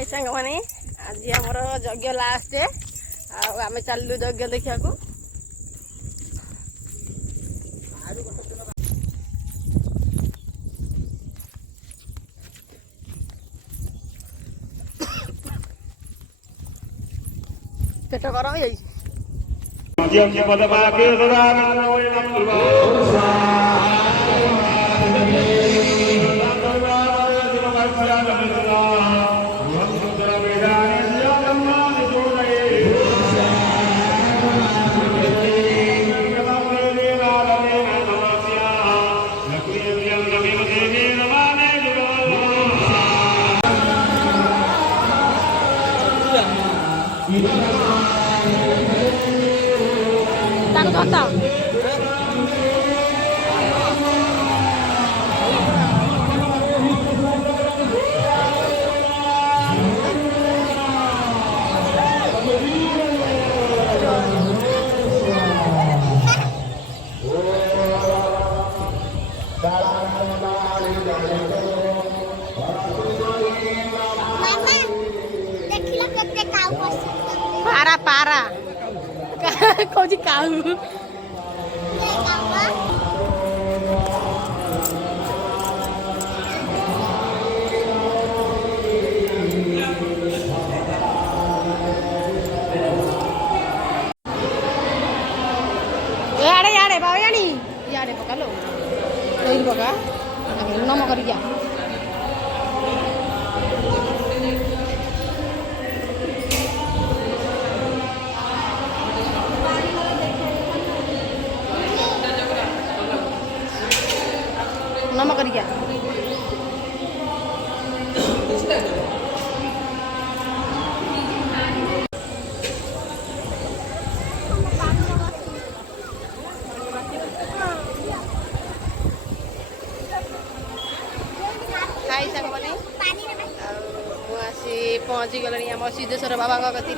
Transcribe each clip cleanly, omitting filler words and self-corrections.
हाय सांग माने आज हमर यज्ञ लास्ट आम चलू यज्ञ देखा पेट गरम हो Total. Para para. Kau di kau. Yare bawa yani. Yare paka lo. Ini paka. Nama kerja. Nama kerja. हाय सांगमाने पहुँची गलनी आम सिद्धेश्वर बाबा गति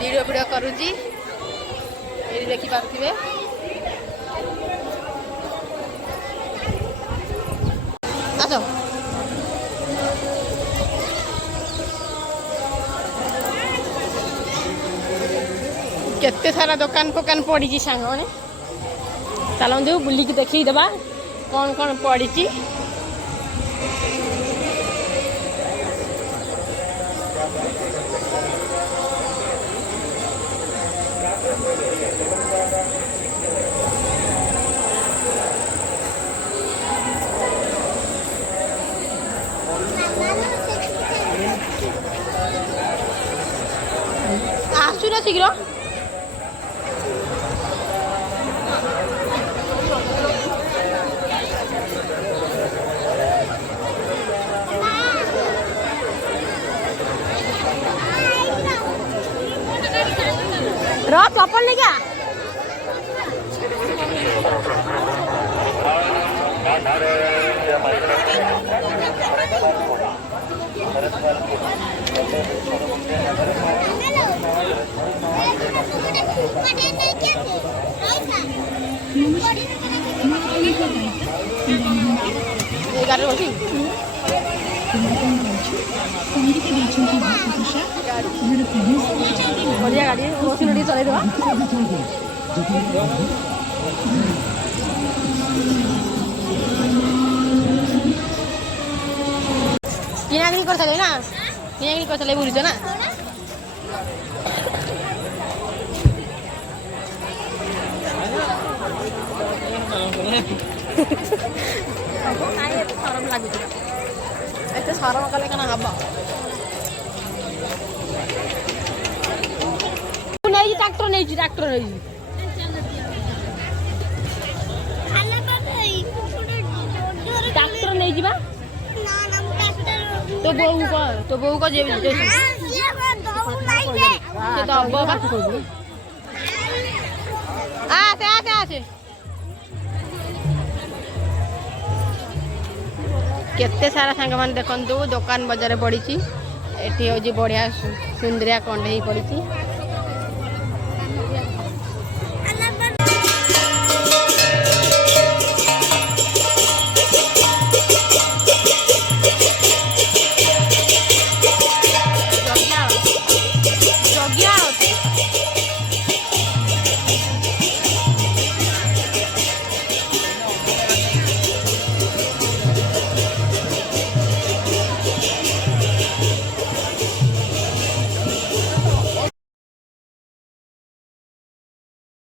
वीडियो वीडियो करुँची देखिपे आस केते सारा दुकान फोकान पड़ी सांग मैंने चलते बुलिकी देखी दबा कौन कौन पड़ी आसुना शीघ्र रो चप्पल नहीं क्या गाड़ी रोटी बढ़िया गाड़ी रोटी चल किनाकिनी कर सारे ना किनाकिनी कर सारे बुझ ना सरम लगुच एत सरम कले कना हम ट्रैक्टर नहीं ट्रैक्टर नहीं ट्रैक्टर नहीं जीवा तो बहू को जे आसे आसे आसे केते सारा सांग मान देखंतु दुकान बाजार पड़ी एटी हूँ बढ़िया सुंदरिया कंडे पड़ी